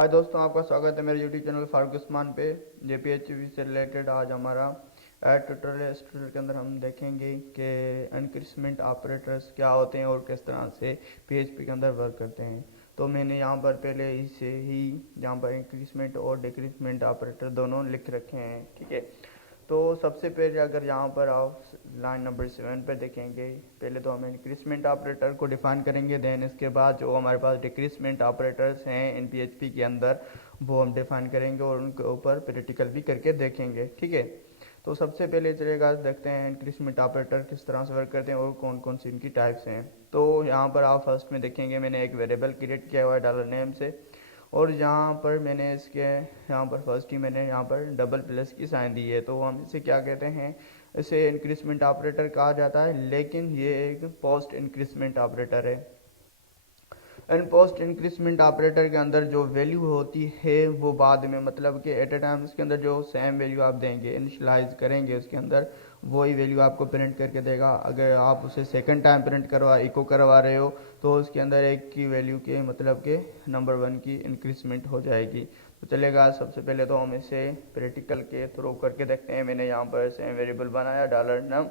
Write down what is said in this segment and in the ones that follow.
हाय दोस्तों, आपका स्वागत है मेरे यूट्यूब चैनल फारूक उस्मान पे। जेपीएचपी से रिलेटेड आज हमारा ट्यूटोरियल है। इस ट्यूटोरियल के अंदर हम देखेंगे कि इंक्रीजमेंट ऑपरेटर्स क्या होते हैं और किस तरह से पीएचपी के अंदर वर्क करते हैं। तो मैंने यहाँ पर पहले से ही यहाँ पर इंक्रीजमेंट और डिक्रीजमेंट ऑपरेटर दोनों लिख रखे हैं, ठीक है। तो सबसे पहले अगर यहाँ पर आप लाइन नंबर 7 पर देखेंगे, पहले तो हम इंक्रीजमेंट ऑपरेटर को डिफाइन करेंगे, देन इसके बाद जो हमारे पास डिक्रीजमेंट ऑपरेटर्स हैं इन पीएचपी के अंदर वो हम डिफाइन करेंगे और उनके ऊपर प्रैक्टिकल भी करके देखेंगे, ठीक है। तो सबसे पहले चलेगा देखते हैं इंक्रीजमेंट ऑपरेटर किस तरह से वर्क करते हैं और कौन कौन सी इनकी टाइप्स हैं। तो यहाँ पर आप फर्स्ट में देखेंगे मैंने एक वेरिएबल क्रिएट किया हुआ है डॉलर नेम से, और यहाँ पर मैंने इसके यहाँ पर फर्स्ट ही मैंने यहाँ पर डबल प्लस की साइन दी है। तो हम इसे क्या कहते हैं, इसे इंक्रीजमेंट ऑपरेटर कहा जाता है, लेकिन ये एक पोस्ट इंक्रीजमेंट ऑपरेटर है। एंड पोस्ट इंक्रीजमेंट ऑपरेटर के अंदर जो वैल्यू होती है वो बाद में, मतलब कि एट ए टाइम उसके अंदर जो सेम वैल्यू आप देंगे, इनिशियलाइज करेंगे उसके अंदर, वही वैल्यू आपको प्रिंट करके देगा। अगर आप उसे सेकंड टाइम प्रिंट करवा इको करवा रहे हो तो उसके अंदर एक की वैल्यू के मतलब के नंबर 1 की इंक्रीजमेंट हो जाएगी। तो चलेगा, सबसे पहले तो हम इसे प्रैक्टिकल के थ्रू करके देखते हैं। मैंने यहाँ पर सेम वेरिएबल बनाया डॉलर नम,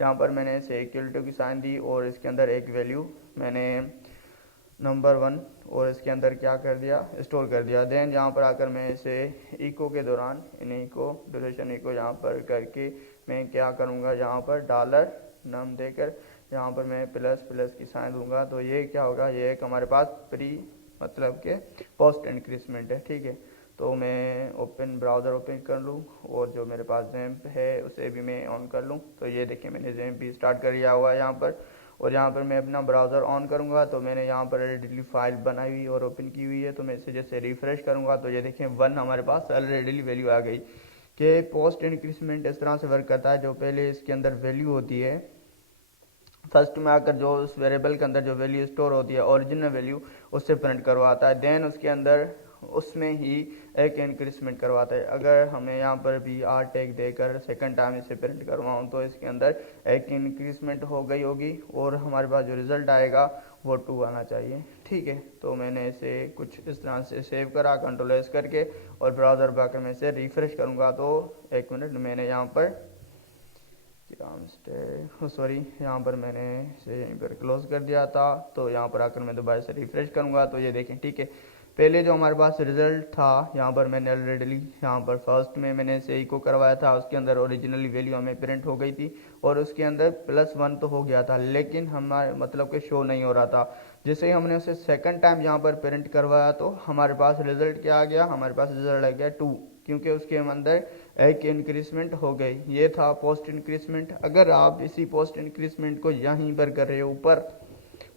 यहाँ पर मैंने इसे इक्वल टू की साइन दी और इसके अंदर एक वैल्यू मैंने नंबर 1 और इसके अंदर क्या कर दिया, स्टोर कर दिया। देन यहाँ पर आकर मैं इसे इको के दौरान इन इको ड्यूरेशन इको यहाँ पर करके मैं क्या करूँगा, यहाँ पर डॉलर नम देकर यहाँ पर मैं प्लस प्लस की साइन दूंगा। तो ये क्या होगा, ये एक हमारे पास प्री मतलब के पोस्ट इंक्रीजमेंट है, ठीक है। तो मैं ओपन ब्राउज़र ओपन कर लूँ और जो मेरे पास जैम्प है उसे भी मैं ऑन कर लूँ। तो ये देखिए मैंने जैम्प भी स्टार्ट कर लिया हुआ है यहाँ पर, और यहाँ पर मैं अपना ब्राउज़र ऑन करूँगा तो मैंने यहाँ पर ऑलरेडी फाइल बनाई हुई और ओपन की हुई है। तो मैं इसे जैसे रिफ्रेश करूँगा तो ये देखें 1 हमारे पास ऑलरेडी वैल्यू आ गई। कि पोस्ट इंक्रीजमेंट इस तरह से वर्क करता है, जो पहले इसके अंदर वैल्यू होती है फर्स्ट में आकर जो उस वेरिएबल के अंदर जो वैल्यू स्टोर होती है ओरिजिनल वैल्यू उससे प्रिंट करवाता है। देन उसके अंदर उसमें ही एक इंक्रीजमेंट करवाता है। अगर हमें यहाँ पर भी आर टैग देकर सेकंड टाइम इसे प्रिंट करवाऊँ तो इसके अंदर एक इंक्रीजमेंट हो गई होगी और हमारे पास जो रिजल्ट आएगा वो 2 आना चाहिए, ठीक है। तो मैंने इसे कुछ इस तरह से सेव करा कंट्रोल एस करके, और ब्राउज़र पर आकर मैं इसे रिफ्रेश करूँगा तो 1 मिनट, मैंने यहाँ पर सॉरी यहाँ पर मैंने इसे यहीं पर क्लोज कर दिया था। तो यहाँ पर आकर मैं दोबारा से रिफ्रेश करूँगा तो ये देखें, ठीक है। पहले जो हमारे पास रिजल्ट था यहाँ पर मैंने ऑलरेडी यहाँ पर फर्स्ट में मैंने इसे इको करवाया था, उसके अंदर ओरिजिनली वैल्यू हमें प्रिंट हो गई थी और उसके अंदर +1 तो हो गया था, लेकिन हमारे मतलब कि शो नहीं हो रहा था। जैसे ही हमने उसे सेकंड टाइम यहाँ पर प्रिंट करवाया तो हमारे पास रिजल्ट क्या आ गया, हमारे पास रिजल्ट आ गया 2, क्योंकि उसके अंदर एक इंक्रीजमेंट हो गई। ये था पोस्ट इंक्रीजमेंट। अगर आप इसी पोस्ट इंक्रीजमेंट को यहीं पर कर रहे हो,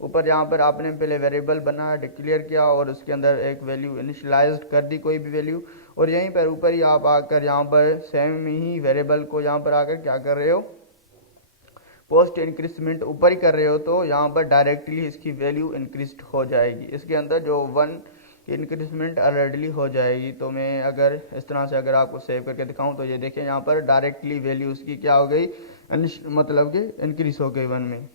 ऊपर यहाँ पर आपने पहले वेरिएबल बना डिक्लेयर किया और उसके अंदर एक वैल्यू इनिशियलाइज्ड कर दी कोई भी वैल्यू, और यहीं पर ऊपर ही आप आकर यहाँ पर सेम ही वेरिएबल को यहाँ पर आकर क्या कर रहे हो, पोस्ट इंक्रीजमेंट ऊपर ही कर रहे हो, तो यहाँ पर डायरेक्टली इसकी वैल्यू इंक्रीज हो जाएगी। इसके अंदर जो 1 की इंक्रीजमेंट ऑलरेडी हो जाएगी। तो मैं अगर इस तरह से अगर आपको सेव करके दिखाऊं तो ये देखें यहाँ पर डायरेक्टली वैल्यू उसकी क्या हो गई, मतलब कि इंक्रीज हो गई 1 में।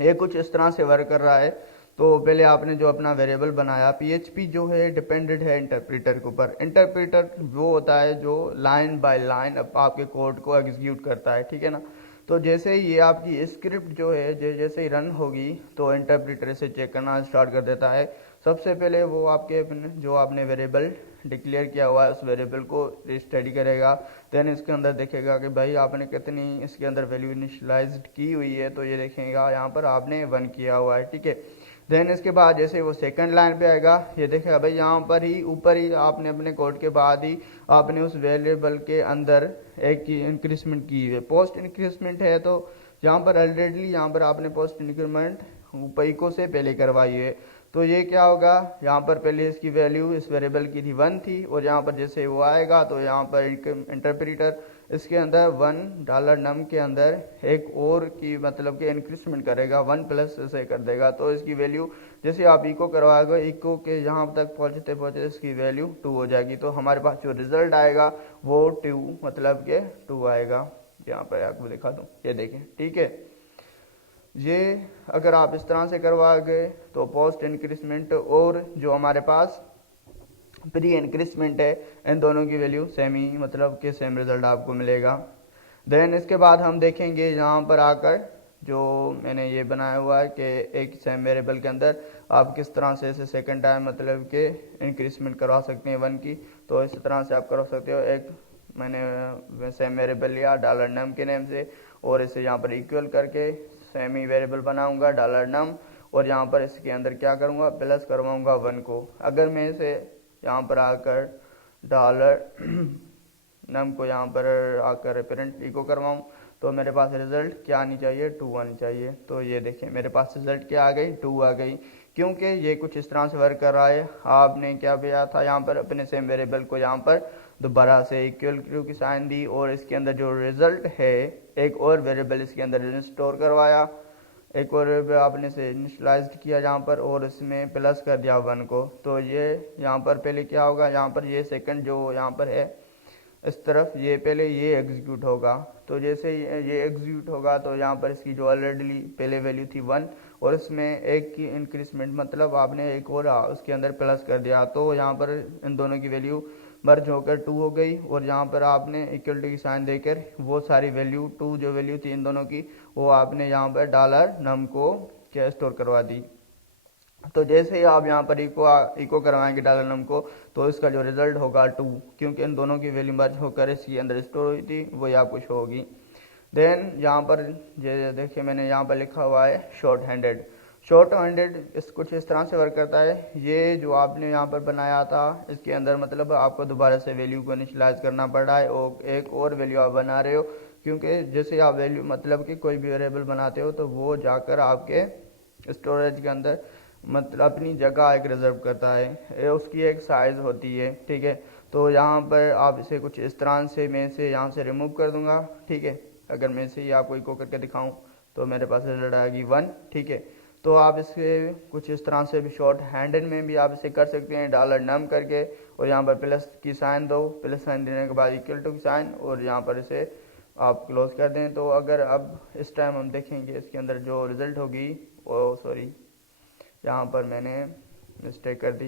ये कुछ इस तरह से वर्क कर रहा है। तो पहले आपने जो अपना वेरिएबल बनाया, पीएचपी जो है डिपेंडेंट है इंटरप्रेटर के ऊपर। इंटरप्रेटर वो होता है जो लाइन बाय लाइन आपके कोड को एग्जीक्यूट करता है, ठीक है ना। तो जैसे ही ये आपकी स्क्रिप्ट जो है जैसे ही रन होगी तो इंटरप्रेटर से चेक करना स्टार्ट कर देता है। सबसे पहले वो आपके जो आपने वेरिएबल डिक्लेयर किया हुआ है उस वेरिएबल को स्टडी करेगा। देन इसके अंदर देखेगा कि भाई आपने कितनी इसके अंदर वैल्यू इनिशियलाइज्ड की हुई है, तो ये देखेगा यहाँ पर आपने 1 किया हुआ है, ठीक है। देन इसके बाद जैसे वो सेकंड लाइन पे आएगा, ये देखेगा भाई यहाँ पर ही ऊपर ही आपने अपने कोड के बाद ही आपने उस वेरिएबल के अंदर एक की इंक्रीजमेंट की है। पोस्ट इंक्रीजमेंट है तो यहाँ पर ऑलरेडी यहाँ पर आपने पोस्ट इंक्रीमेंट ऊपर इको से पहले करवाई है। तो ये क्या होगा, यहाँ पर पहले इसकी वैल्यू इस वेरिएबल की थी 1 थी, और यहाँ पर जैसे वो आएगा तो यहाँ पर इंटरप्रेटर इसके अंदर 1 डॉलर नम के अंदर एक और की मतलब कि इंक्रीजमेंट करेगा, 1 प्लस से कर देगा। तो इसकी वैल्यू जैसे आप इको करवाएगा, इको के यहाँ तक पहुँचते पहुँचते इसकी वैल्यू 2 हो जाएगी। तो हमारे पास जो रिजल्ट आएगा वो 2 मतलब के 2 आएगा। यहाँ पर आपको दिखा दूँ, ये देखें, ठीक है। ये अगर आप इस तरह से करवा गए तो पोस्ट इंक्रीजमेंट और जो हमारे पास प्री इंक्रीजमेंट है, इन दोनों की वैल्यू सेम ही मतलब कि सेम रिजल्ट आपको मिलेगा। देन इसके बाद हम देखेंगे यहाँ पर आकर जो मैंने ये बनाया हुआ है कि एक सेम वेरिएबल के अंदर आप किस तरह से इसे सेकंड टाइम मतलब कि इंक्रीजमेंट करवा सकते हैं 1 की। तो इस तरह से आप करवा सकते हो। एक मैंने सेम वेरिएबल लिया डॉलर नम के नेम से और इसे यहाँ पर इक्वल करके सेम ही वेरिएबल बनाऊंगा डॉलर नम, और यहाँ पर इसके अंदर क्या करूँगा प्लस करवाऊँगा 1 को। अगर मैं इसे यहाँ पर आकर डॉलर नम को यहाँ पर आकर रेफरेंट इको करवाऊँ तो मेरे पास रिजल्ट क्या आनी चाहिए 2 आनी चाहिए। तो ये देखें मेरे पास रिजल्ट क्या आ गई 2 आ गई, क्योंकि ये कुछ इस तरह से वर्क कर रहा है। आपने क्या किया था यहाँ पर अपने सेम वेरिएबल को यहाँ पर दोबारा से इक्वल टू की साइन दी और इसके अंदर जो रिजल्ट है एक और वेरिएबल इसके अंदर स्टोर करवाया, एक और वेरिएबल आपने से इनिशियलाइज्ड किया यहाँ पर और इसमें प्लस कर दिया 1 को। तो ये यहाँ पर पहले क्या होगा, यहाँ पर ये सेकंड जो यहाँ पर है इस तरफ ये पहले ये एग्जीक्यूट होगा। तो जैसे ये एग्जीक्यूट होगा तो यहाँ पर इसकी जो ऑलरेडी पहले वैल्यू थी 1 और इसमें एक की इंक्रीजमेंट मतलब आपने एक और उसके अंदर प्लस कर दिया, तो यहाँ पर इन दोनों की वैल्यू मर्ज होकर 2 हो गई और यहाँ पर आपने इक्वल टू की साइन देकर वो सारी वैल्यू 2 जो वैल्यू थी इन दोनों की वो आपने यहाँ पर डॉलर नम को क्या स्टोर करवा दी। तो जैसे ही आप यहाँ पर इको करवाएंगे डॉलर नम को तो इसका जो रिजल्ट होगा 2, क्योंकि इन दोनों की वैल्यू मर्ज होकर इसके अंदर स्टोर हुई थी वही आपको शो होगी। देन यहाँ पर ये देखिए मैंने यहाँ पर लिखा हुआ है शॉर्ट हैंडेड। शॉर्ट हैंडेड इस कुछ इस तरह से वर्क करता है। ये जो आपने यहाँ पर बनाया था इसके अंदर मतलब आपको दोबारा से वैल्यू को इनिशियलाइज करना पड़ रहा है और एक और वैल्यू आप बना रहे हो, क्योंकि जैसे आप वैल्यू मतलब कि कोई भी वेरिएबल बनाते हो तो वो जाकर आपके स्टोरेज के अंदर मतलब अपनी जगह एक रिजर्व करता है, उसकी एक साइज़ होती है, ठीक है। तो यहाँ पर आप इसे कुछ इस तरह से मैं इसे यहाँ से रिमूव कर दूंगा, ठीक है। अगर मैं इसे ही आपको इको करके दिखाऊं तो मेरे पास रिजल्ट आएगी 1, ठीक है। तो आप इसे कुछ इस तरह से भी शॉर्ट हैंडेड में भी आप इसे कर सकते हैं डॉलर नम करके और यहाँ पर प्लस की साइन दो, प्लस साइन देने के बाद इक्वल टू की साइन और यहाँ पर इसे आप क्लोज कर दें। तो अगर अब इस टाइम हम देखेंगे इसके अंदर जो रिजल्ट होगी वो सॉरी यहाँ पर मैंने मिस्टेक कर दी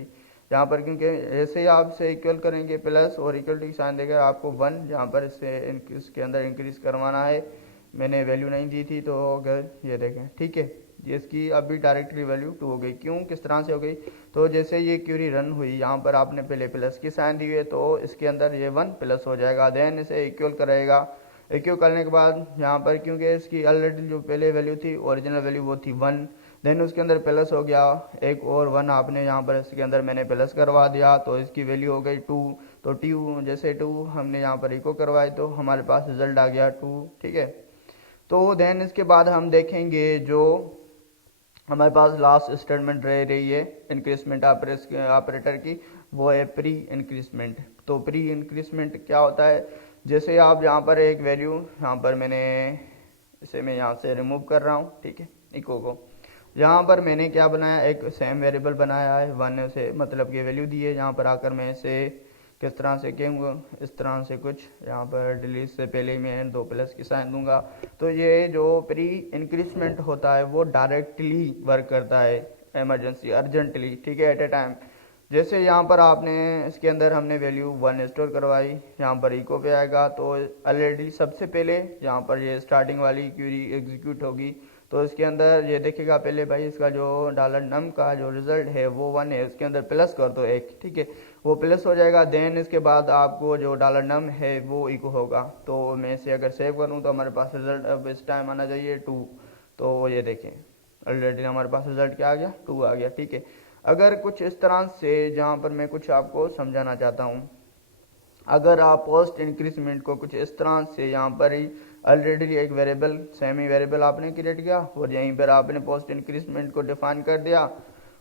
यहाँ पर, क्योंकि ऐसे ही आप इसे इक्वल करेंगे प्लस और इक्वल टू की साइन देकर आपको 1 यहाँ पर इसके अंदर इंक्रीज करवाना है। मैंने वैल्यू नहीं दी थी तो अगर ये देखें, ठीक है, ये इसकी अभी डायरेक्टली वैल्यू 2 हो गई। क्यों किस तरह से हो गई, तो जैसे ये क्यूरी रन हुई यहाँ पर आपने पहले प्लस की साइन दी है तो इसके अंदर ये 1 प्लस हो जाएगा। देन इसे इक्वल करेगा, इक्वल करने के बाद यहाँ पर क्योंकि इसकी ऑलरेडी जो पहले वैल्यू थी ओरिजिनल वैल्यू वो थी 1, देन उसके अंदर प्लस हो गया एक और 1 आपने यहाँ पर इसके अंदर मैंने प्लस करवा दिया तो इसकी वैल्यू हो गई 2। तो 2 जैसे 2 हमने यहाँ पर इको करवाई तो हमारे पास रिजल्ट आ गया 2, ठीक है। तो देन इसके बाद हम देखेंगे जो हमारे पास लास्ट स्टेटमेंट रह रही है इंक्रीजमेंट ऑपरेटर की, वो है प्री इंक्रीजमेंट। तो प्री इंक्रीजमेंट क्या होता है, जैसे आप यहाँ पर एक वैल्यू यहाँ पर मैंने इसे मैं यहाँ से रिमूव कर रहा हूँ, ठीक है, इको को। यहाँ पर मैंने क्या बनाया एक सेम वेरिएबल बनाया है 1 से मतलब कि वैल्यू दी है। यहाँ पर आकर मैं इसे किस तरह से कहूँगा इस तरह से कुछ यहाँ पर डिलीट से पहले ही मैं 2 प्लस की साइन दूंगा। तो ये जो प्री इंक्रीजमेंट होता है वो डायरेक्टली वर्क करता है इमरजेंसी अर्जेंटली, ठीक है, एट ए टाइम। जैसे यहाँ पर आपने इसके अंदर हमने वैल्यू 1 स्टोर करवाई, यहाँ पर इको पे आएगा तो ऑलरेडी सबसे पहले यहाँ पर ये स्टार्टिंग वाली क्यूरी एग्जीक्यूट होगी। तो इसके अंदर ये देखेगा पहले भाई इसका जो डॉलर नम का जो रिजल्ट है वो 1 है, उसके अंदर प्लस कर दो 1, ठीक है, वो प्लस हो जाएगा। देन इसके बाद आपको जो डॉलर नम है वो इको होगा। तो मैं इसे अगर सेव करूँ तो हमारे पास रिजल्ट अब इस टाइम आना चाहिए 2। तो ये देखें ऑलरेडी हमारे पास रिजल्ट क्या आ गया 2 आ गया, ठीक है। अगर कुछ इस तरह से जहाँ पर मैं कुछ आपको समझाना चाहता हूँ, अगर आप पोस्ट इंक्रीजमेंट को कुछ इस तरह से यहाँ पर ही ऑलरेडी एक वेरिएबल सेमी वेरिएबल आपने क्रिएट किया और यहीं पर आपने पोस्ट इंक्रीजमेंट को डिफाइन कर दिया।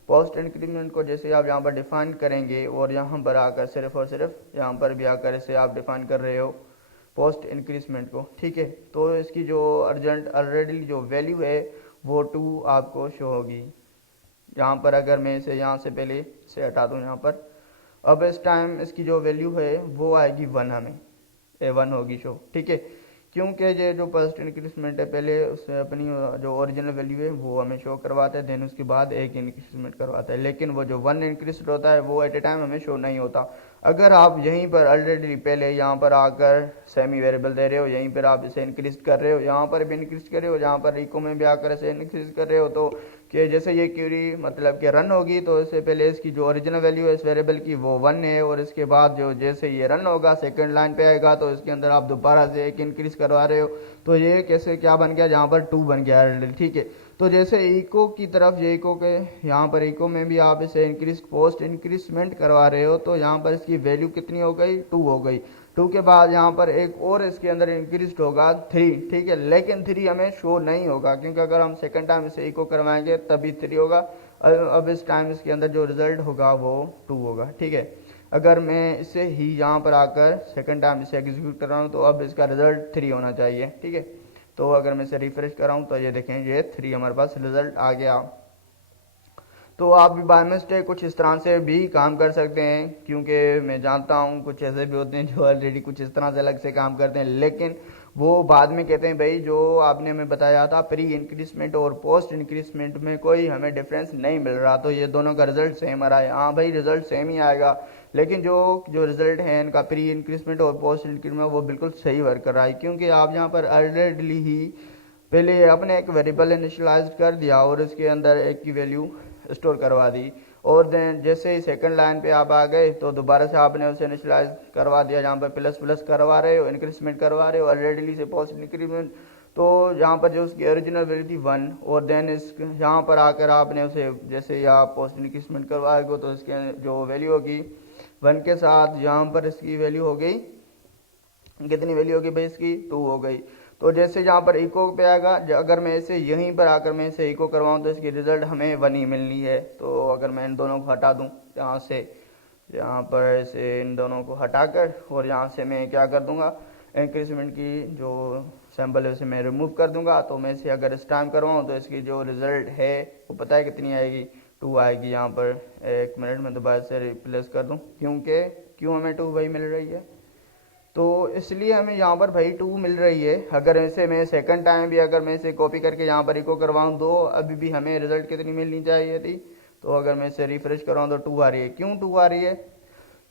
पोस्ट इंक्रीजमेंट को जैसे आप यहाँ पर डिफाइन करेंगे और यहाँ पर आकर सिर्फ और सिर्फ यहाँ पर भी आकर इसे आप डिफाइन कर रहे हो पोस्ट इंक्रीजमेंट को, ठीक है। तो इसकी जो अर्जेंट ऑलरेडी जो वैल्यू है वो 2 आपको शो होगी। यहाँ पर अगर मैं इसे यहाँ से पहले से हटा दूँ यहाँ पर, अब इस टाइम इसकी जो वैल्यू है वो आएगी 1, हमें A1 होगी शो, ठीक है। क्योंकि ये जो फर्स्ट इंक्रीजमेंट है पहले उससे अपनी जो ओरिजिनल वैल्यू है वो हमें शो करवाता है, देन उसके बाद एक इंक्रीजमेंट करवाता है, लेकिन वो जो वन इंक्रीज होता है वो एट ए टाइम हमें शो नहीं होता। अगर आप यहीं पर ऑलरेडी पहले यहाँ पर आकर सेमी वेरिएबल दे रहे हो, यहीं पर आप इसे इंक्रीज कर रहे हो, यहाँ पर भी इंक्रीज कर रहे हो, यहाँ पर इको में भी आकर इसे इंक्रीज कर रहे हो, तो कि जैसे ये क्यूरी मतलब कि रन होगी तो इससे पहले इसकी जो ओरिजिनल वैल्यू है इस वेरिएबल की वो 1 है, और इसके बाद जो जैसे ये रन होगा सेकंड लाइन पे आएगा तो इसके अंदर आप दोबारा से एक इंक्रीज करवा रहे हो, तो ये कैसे क्या बन गया, जहाँ पर 2 बन गया ऑलरेडी, ठीक है। तो जैसे इको की तरफ ये इको के यहाँ पर इको में भी आप इसे इंक्रीज पोस्ट इंक्रीजमेंट करवा रहे हो, तो यहाँ पर इसकी वैल्यू कितनी हो गई, 2 हो गई। 2 के बाद यहाँ पर एक और इसके अंदर इंक्रीज होगा 3, ठीक है, लेकिन 3 हमें शो नहीं होगा क्योंकि अगर हम सेकंड टाइम इसे इको करवाएंगे तभी 3 होगा। अब इस टाइम इसके अंदर जो रिजल्ट होगा वो 2 होगा, ठीक है। अगर मैं इसे ही यहाँ पर आकर सेकंड टाइम इसे एग्जीक्यूट कर रहा हूँ तो अब इसका रिजल्ट 3 होना चाहिए, ठीक है। तो अगर मैं इसे रिफ्रेश कर रहा हूँ तो ये देखें ये 3 हमारे पास रिजल्ट आ गया। तो आप भी बाय मिस्टेक कुछ इस तरह से भी काम कर सकते हैं, क्योंकि मैं जानता हूँ कुछ ऐसे भी होते हैं जो ऑलरेडी कुछ इस तरह से अलग से काम करते हैं, लेकिन वो बाद में कहते हैं भाई जो आपने हमें बताया था प्री इंक्रीजमेंट और पोस्ट इंक्रीजमेंट में कोई हमें डिफरेंस नहीं मिल रहा, तो ये दोनों का रिजल्ट सेम आ रहा है। हाँ भाई रिजल्ट सेम ही आएगा, लेकिन जो जो रिजल्ट है इनका प्री इंक्रीजमेंट और पोस्ट इंक्रीजमेंट वो बिल्कुल सही वर्क कर रहा है, क्योंकि आप यहाँ पर ऑलरेडी ही पहले अपने एक वेरिएबल इनिशियलाइज कर दिया और इसके अंदर एक की वैल्यू स्टोर करवा दी, और देन जैसे ही सेकंड लाइन पे आप आ गए तो दोबारा से आपने उसे इनिशियलाइज करवा दिया, जहाँ पर प्लस प्लस करवा रहे हो, इंक्रीजमेंट करवा रहे हो ऑलरेडी से पोस्ट इंक्रीजमेंट, तो यहाँ पर जो उसकी ओरिजिनल वैल्यू थी 1, और देन इस यहाँ पर आकर आपने उसे जैसे ही आप पोस्ट इंक्रीजमेंट करवाएगा तो इसके जो वैल्यू होगी 1 के साथ यहाँ पर इसकी वैल्यू हो गई, कितनी वैल्यू होगी भाई इसकी 2 हो गई। तो जैसे यहाँ पर इको पे आएगा, अगर मैं इसे यहीं पर आकर मैं इसे इको करवाऊँ तो इसकी रिजल्ट हमें 1 ही मिलनी है। तो अगर मैं इन दोनों को हटा दूँ यहाँ से, यहाँ पर इसे इन दोनों को हटाकर और यहाँ से मैं क्या कर दूंगा, इंक्रीजमेंट की जो सैम्पल है उसे मैं रिमूव कर दूंगा। तो मैं इसे अगर इस टाइम करवाऊँ तो इसकी जो रिजल्ट है वो पता है कितनी आएगी, 2 आएगी। यहाँ पर 1 मिनट में दोबारा से रिप्लेस कर दूँ, क्यों हमें 2 भाई मिल रही है, तो इसलिए हमें यहाँ पर भाई 2 मिल रही है। अगर ऐसे मैं सेकंड टाइम भी अगर मैं इसे कॉपी करके यहाँ पर इको करवाऊँ तो अभी भी हमें रिजल्ट कितनी मिलनी चाहिए थी, तो अगर मैं इसे रिफ्रेश करवाऊँ तो 2 आ रही है। क्यों 2 आ रही है,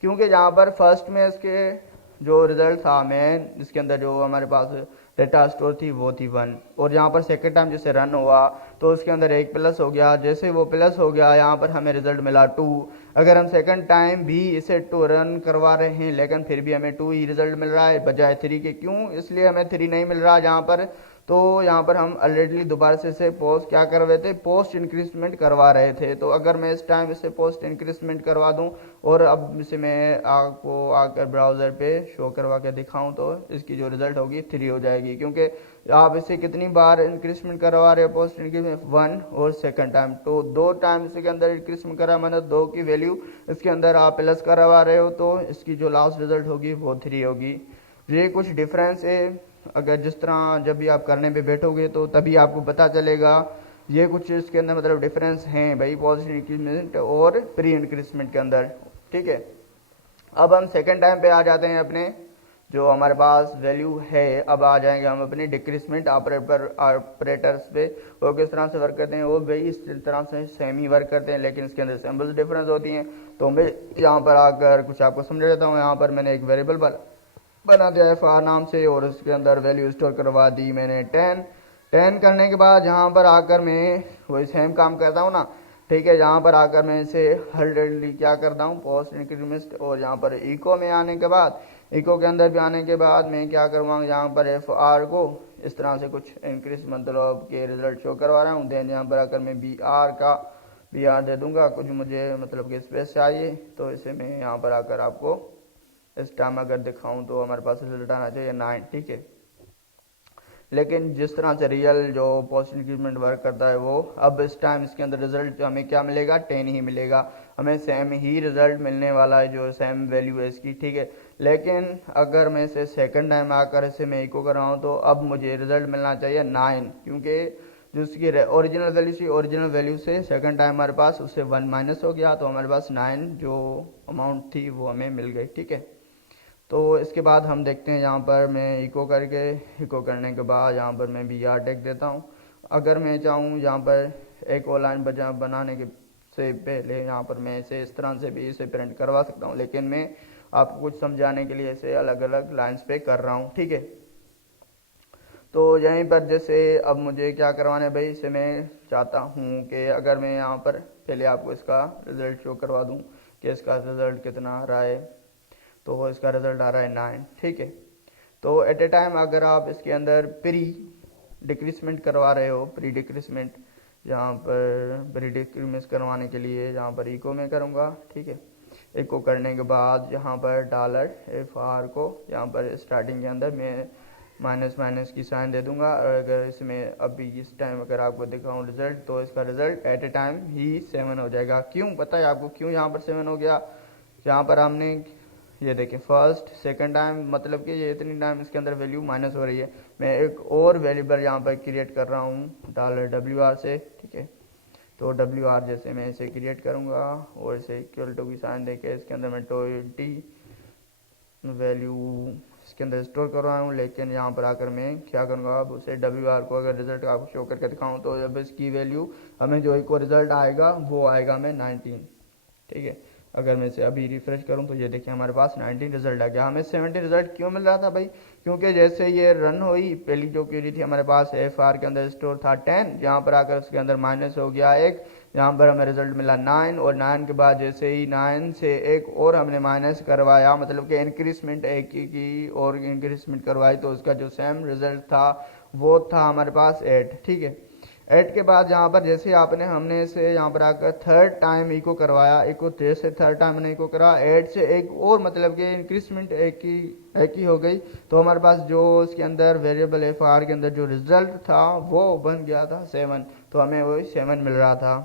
क्योंकि यहाँ पर फर्स्ट में इसके जो रिजल्ट था मैं इसके अंदर जो हमारे पास डेटा स्टोर थी वो थी 1, और यहाँ पर सेकंड टाइम जैसे रन हुआ तो उसके अंदर एक प्लस हो गया, जैसे वो प्लस हो गया यहाँ पर हमें रिजल्ट मिला 2। अगर हम सेकंड टाइम भी इसे 2 रन करवा रहे हैं लेकिन फिर भी हमें 2 ही रिजल्ट मिल रहा है बजाय 3 के, क्यों, इसलिए हमें 3 नहीं मिल रहा यहाँ पर। तो यहाँ पर हम ऑलरेडी दोबारा से इसे पोस्ट क्या कर रहे थे, पोस्ट इंक्रीजमेंट करवा रहे थे। तो अगर मैं इस टाइम इसे पोस्ट इंक्रीजमेंट करवा दूं और अब इसे मैं आपको आकर ब्राउज़र पे शो करवा के दिखाऊं तो इसकी जो रिज़ल्ट होगी 3 हो जाएगी, क्योंकि आप इसे कितनी बार इंक्रीजमेंट करवा रहे हो, पोस्ट इंक्रीजमेंट 1 और सेकंड टाइम, तो 2 टाइम इसके अंदर इंक्रीजमेंट करा मतलब 2 की वैल्यू इसके अंदर आप प्लस करवा रहे हो, तो इसकी जो लास्ट रिजल्ट होगी वो 3 होगी। ये कुछ डिफरेंस है, अगर जिस तरह जब भी आप करने पे बैठोगे तो तभी आपको पता चलेगा। ये कुछ इसके अंदर मतलब डिफरेंस हैं भाई पॉजिटिव इंक्रीजमेंट और प्री इंक्रीजमेंट के अंदर, ठीक है। अब हम सेकंड टाइम पे आ जाते हैं, अपने जो हमारे पास वैल्यू है अब आ जाएंगे हम अपने डिक्रीजमेंट ऑपरेटर्स पे। वो किस तरह से वर्क करते हैं, वो भाई इस तरह से सेम ही वर्क करते हैं लेकिन इसके अंदर सिंबल्स डिफरेंस होती हैं। तो मैं यहाँ पर आकर कुछ आपको समझा देता हूँ। यहाँ पर मैंने एक वेरिएबल बना दिया है फार नाम से और उसके अंदर वैल्यू स्टोर करवा दी मैंने 10 करने के बाद यहाँ पर आकर मैं वही सेम काम करता हूँ ना, ठीक है। यहाँ पर आकर मैं इसे हल्डेडली क्या करता हूँ, पोस्ट इंक्रीमेंट, और यहाँ पर इको में आने के बाद, इको के अंदर भी आने के बाद मैं क्या करवाऊँ, यहाँ पर एफ आर को इस तरह से कुछ इंक्रीज मतलब के रिजल्ट शो करवा रहा हूँ। देन यहाँ पर आकर मैं बी आर दे दूंगा, कुछ मुझे मतलब कि स्पेस चाहिए, तो इसे मैं यहाँ पर आकर आपको इस टाइम अगर दिखाऊं तो हमारे पास रिजल्ट आना चाहिए 9, ठीक है। लेकिन जिस तरह से रियल जो पोस्ट इंक्रीजमेंट वर्क करता है वो अब इस टाइम इसके अंदर रिजल्ट हमें क्या मिलेगा, 10 ही मिलेगा, हमें सेम ही रिजल्ट मिलने वाला है, जो सेम वैल्यू है इसकी, ठीक है। लेकिन अगर मैं इसे सेकंड टाइम आकर इसे मैं इको कर रहा हूँ तो अब मुझे रिजल्ट मिलना चाहिए 9, क्योंकि जो उसकी ओरिजिनल वैल्यू थी, ओरिजिनल वैल्यू से सेकंड टाइम हमारे पास उससे 1 माइनस हो गया, तो हमारे पास 9 जो अमाउंट थी वो हमें मिल गई, ठीक है। तो इसके बाद हम देखते हैं, यहाँ पर मैं इको करके, इको करने के बाद यहाँ पर मैं बी आर टैग देता हूँ। अगर मैं चाहूँ यहाँ पर एक और लाइन बनाने के से पहले यहाँ पर मैं इसे इस तरह से भी इसे प्रिंट करवा सकता हूँ, लेकिन मैं आपको कुछ समझाने के लिए इसे अलग अलग लाइन्स पे कर रहा हूँ, ठीक है। तो यहीं पर जैसे अब मुझे क्या करवाना है भाई, इसे मैं चाहता हूँ कि अगर मैं यहाँ पर पहले आपको इसका रिज़ल्ट शो करवा दूँ कि इसका रिज़ल्ट कितना आ रहा है, तो इसका रिज़ल्ट आ रहा है 9, ठीक है। तो एट ए टाइम अगर आप इसके अंदर प्री डिक्रीसमेंट करवा रहे हो, प्री डिक्रीसमेंट, यहाँ पर प्री डिक्रीमेंट करवाने के लिए यहाँ पर इको में करूँगा, ठीक है। इको करने के बाद यहाँ पर $FR को यहाँ पर स्टार्टिंग के अंदर मैं माइनस माइनस की साइन दे दूंगा। और अगर इसमें अभी इस टाइम अगर आपको दिखाऊं रिजल्ट, तो इसका रिजल्ट एट ए टाइम ही 7 हो जाएगा। क्यों पता है आपको क्यों यहाँ पर 7 हो गया? यहाँ पर हमने ये देखें फर्स्ट सेकंड टाइम, मतलब कि ये इतनी टाइम इसके अंदर वैल्यू माइनस हो रही है। मैं एक और वेरिएबल यहाँ पर क्रिएट कर रहा हूँ $WR से, ठीक है। तो WR जैसे मैं इसे क्रिएट करूँगा और इसे इक्वल टू की साइन देके इसके अंदर मैं 20 वैल्यू इसके अंदर स्टोर कर रहा हूँ। लेकिन यहाँ पर आकर मैं क्या करूँगा, अब उसे WR को अगर रिजल्ट आपको शो करके दिखाऊँ, तो जब इसकी वैल्यू हमें जो एक और रिजल्ट आएगा वो आएगा मैं 19, ठीक है। अगर मैं इसे अभी रिफ्रेश करूं तो ये देखिए हमारे पास 19 रिजल्ट आ गया। हमें 70 रिजल्ट क्यों मिल रहा था भाई? क्योंकि जैसे ये रन हुई, पहली जो क्वेरी थी हमारे पास FR के अंदर स्टोर था 10, यहाँ पर आकर उसके अंदर माइनस हो गया 1, यहाँ पर हमें रिजल्ट मिला 9, और 9 के बाद जैसे ही 9 से एक और हमने माइनस करवाया, मतलब कि इंक्रीजमेंट एक की और इंक्रीजमेंट करवाई, तो उसका जो सेम रिजल्ट था वो था हमारे पास 8, ठीक है। 8 के बाद यहाँ पर जैसे आपने हमने इसे यहाँ पर आकर थर्ड टाइम इको करवाया, इको जैसे थर्ड टाइम हमने इको करा 8 से एक और, मतलब कि इंक्रीजमेंट एक ही हो गई, तो हमारे पास जो इसके अंदर वेरिएबल FR के अंदर जो रिजल्ट था वो बन गया था 7, तो हमें वही 7 मिल रहा था,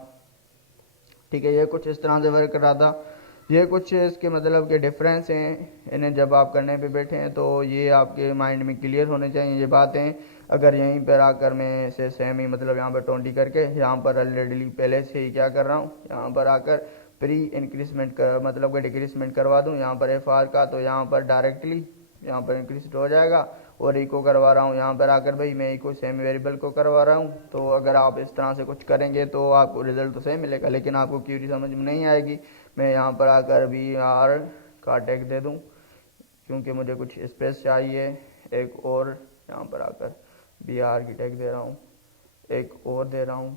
ठीक है। ये कुछ इस तरह से वर्क कर रहा था। ये कुछ इसके मतलब के डिफरेंस हैं, इन्हें जब आप करने पे बैठे हैं तो ये आपके माइंड में क्लियर होने चाहिए ये बातें। अगर यहीं पर आकर मैं इसे सेम ही मतलब यहाँ पर 20 करके यहाँ पर ऑलरेडी पहले से ही क्या कर रहा हूँ, यहाँ पर आकर प्री इंक्रीजमेंट कर मतलब कि डिक्रीजमेंट करवा दूँ यहाँ पर FR का, तो यहाँ पर डायरेक्टली यहाँ पर इंक्रीज हो जाएगा। और इको करवा रहा हूँ यहाँ पर आकर भाई, मैं इको सेम वेरिएबल को करवा रहा हूँ। तो अगर आप इस तरह से कुछ करेंगे तो आपको रिजल्ट तो सेम मिलेगा, लेकिन आपको क्यूरी समझ में नहीं आएगी। मैं यहाँ पर आकर BR का टैग दे दूँ क्योंकि मुझे कुछ स्पेस चाहिए, एक और यहाँ पर आकर BR की टैग दे रहा हूँ, एक और दे रहा हूँ।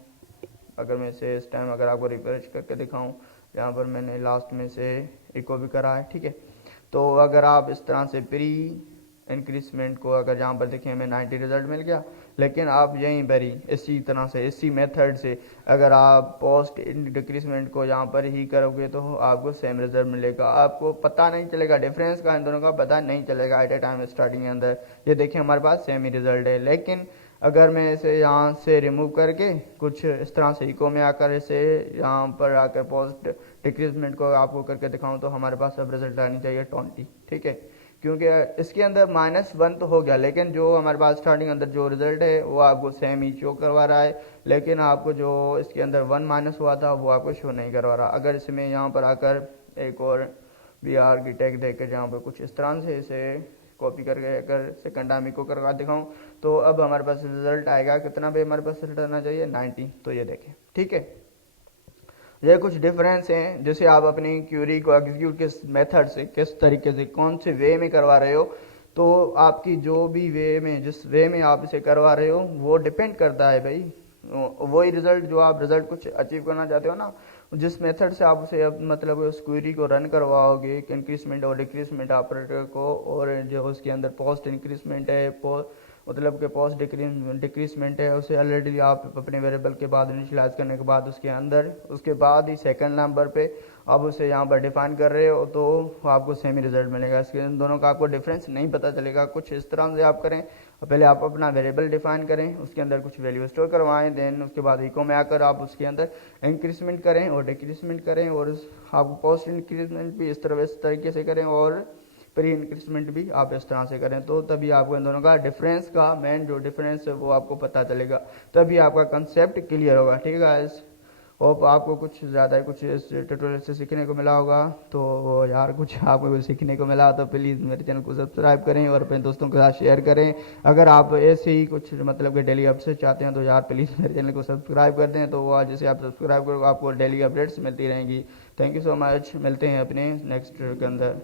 अगर मैं इसे इस टाइम अगर आपको रिफ्रेश करके दिखाऊँ, यहाँ पर मैंने लास्ट में से इको भी करा है, ठीक है। तो अगर आप इस तरह से प्री इंक्रीजमेंट को अगर यहाँ पर देखें हमें 90 रिजल्ट मिल गया, लेकिन आप यहीं पर ही इसी तरह से इसी मेथड से अगर आप पोस्ट डिक्रीजमेंट को यहाँ पर ही करोगे तो आपको सेम रिजल्ट मिलेगा। आपको पता नहीं चलेगा डिफरेंस का, इन दोनों का पता नहीं चलेगा एट ए टाइम स्टार्टिंग के अंदर। ये देखिए हमारे पास सेम ही रिजल्ट है, लेकिन अगर मैं इसे यहाँ से रिमूव करके कुछ इस तरह से इको में आकर इसे यहाँ पर आकर पोस्ट डिक्रीजमेंट को आपको करके दिखाऊँ, तो हमारे पास अब रिजल्ट आनी चाहिए 20, ठीक है। क्योंकि इसके अंदर -1 तो हो गया, लेकिन जो हमारे पास स्टार्टिंग अंदर जो रिजल्ट है वो आपको सेम ही शो करवा रहा है, लेकिन आपको जो इसके अंदर 1 माइनस हुआ था वो आपको शो नहीं करवा रहा। अगर इसमें यहाँ पर आकर एक और BR की टैग देकर यहाँ पर कुछ इस तरह से इसे कॉपी करके अगर सेकंड टाइम इको करवा दिखाऊँ, तो अब हमारे पास रिजल्ट आएगा कितना भी, हमारे पास रिजल्ट आना चाहिए 90। तो ये देखें, ठीक है। ये कुछ डिफरेंस हैं, जैसे आप अपनी क्यूरी को एग्जीक्यूट किस मेथड से, किस तरीके से, कौन से वे में करवा रहे हो, तो आपकी जो भी वे में जिस वे में आप इसे करवा रहे हो वो डिपेंड करता है भाई, वही रिजल्ट जो आप रिजल्ट कुछ अचीव करना चाहते हो ना, जिस मेथड से आप उसे मतलब उस क्वेरी को रन करवाओगे, इंक्रीजमेंट और डिक्रीजमेंट ऑपरेटर को, और जो उसके अंदर पोस्ट इंक्रीजमेंट है मतलब के पोस्ट डिक्रीजमेंट है, उसे ऑलरेडी आप अपने वेरिएबल के बाद इनिशियलाइज करने के बाद उसके अंदर उसके बाद ही सेकंड नंबर पे आप उसे यहाँ पर डिफाइन कर रहे हो, तो आपको सेम ही रिजल्ट मिलेगा। इसके इन दोनों का आपको डिफरेंस नहीं पता चलेगा। कुछ इस तरह से आप करें, पहले आप अपना वेरिएबल डिफाइन करें, उसके अंदर कुछ वैल्यू स्टोर करवाएं, देन उसके बाद इको में आकर आप उसके अंदर इंक्रीजमेंट करें और डिक्रीजमेंट करें, और आपको पोस्ट इंक्रीजमेंट भी इस तरीके से करें, और प्री इंक्रीजमेंट भी आप इस तरह से करें, तो तभी आपको इन दोनों का डिफरेंस का मेन जो डिफरेंस है वो आपको पता चलेगा, तभी आपका कंसेप्ट क्लियर होगा, ठीक है गाइस। होप आपको कुछ ज़्यादा ही कुछ इस ट्यूटोरियल से सीखने को मिला होगा। तो यार कुछ आपको कुछ सीखने को मिला तो प्लीज़ मेरे चैनल को सब्सक्राइब करें और अपने दोस्तों के साथ शेयर करें। अगर आप ऐसे ही कुछ मतलब कि डेली अपडेट्स चाहते हैं तो यार प्लीज़ मेरे चैनल को सब्सक्राइब कर दें, तो वो जैसे आप सब्सक्राइब करोगे आपको डेली अपडेट्स मिलती रहेंगी। थैंक यू सो मच, मिलते हैं अपने नेक्स्ट के अंदर।